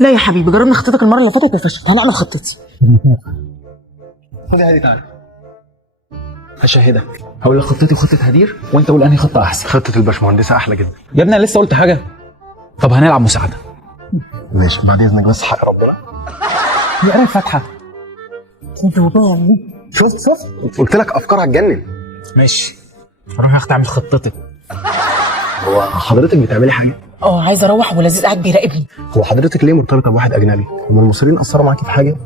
لا يا حبيبي، جربنا خطتك المره اللي فاتت وفشلت، هنعمل خطتي. خد هادي تعالى هشهدك. هقول لك خطتي وخطه هدير وانت قول انهي خطه احسن. خطه الباشمهندسه احلى جدا. يا ابني انا لسه قلت حاجه. طب هنلعب مساعده. ماشي بعد اذنك بس حق ربنا. نقرا الفاتحه. شفت قلت لك افكار هتجنن. ماشي اروح اختعمل خطتي. هو حضرتك بتعملي حاجه؟ عايزه اروح ولذيذ قاعد بيراقبني. هو حضرتك ليه مرتبطه بواحد اجنبي؟ هم المصريين اثروا معاكي في حاجه؟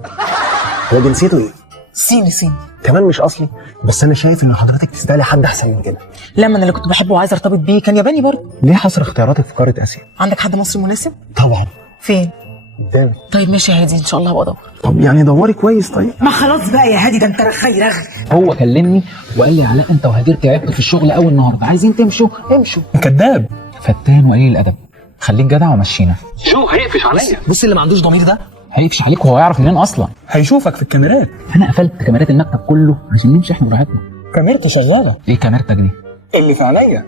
هو جنسيته ايه؟ صيني. كمان مش اصلي. بس انا شايف ان حضرتك تستاهلي حد احسن من كده. لما انا اللي كنت بحبه وعايزه ارتبط بيه كان ياباني برضه. ليه حصر اختياراتك في قاره اسيا؟ عندك حد مصري مناسب؟ طبعا. فين؟ قدامك. طيب ماشي يا هادي، ان شاء الله هبقى ادور. طب يعني دوري كويس. طيب ما خلاص بقى يا هادي، ده انت رغي. هو كلمني وقال لي علاء انت وهدير تعبتوا في الشغل قوي النهارده، عايزين تمشوا امشوا. كذاب. فتان وقليل الادب. خليك جدع ومشينا. شو هيقفش عليا؟ بص اللي ما عندوش ضمير ده هيقفش عليك وهو يعرف منين اصلا. هيشوفك في الكاميرات. انا قفلت كاميرات المكتب كله عشان نمشي احنا براحتنا. كاميرتي شغاله. ايه كاميرتك دي؟ اللي في عينيا.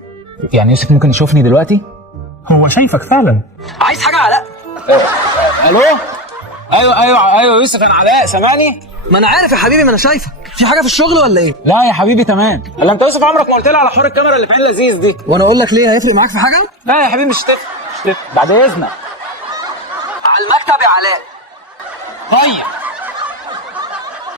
يعني يوسف ممكن يشوفني دلوقتي؟ هو شايفك فعلا. عايز حاجه علاء؟ الو. ايوه يوسف انا علاء، سامعني؟ ما انا عارف يا حبيبي، ما انا شايفك. في حاجه في الشغل ولا ايه؟ لا يا حبيبي تمام. الا انت يوسف عمرك ما قلت لي على حوار الكاميرا اللي في عين لذيذ دي. وانا اقول لك ليه؟ هيفرق معاك في حاجه؟ لا يا حبيبي مش تفرق بعد اذنك. على المكتب يا علاء. طيب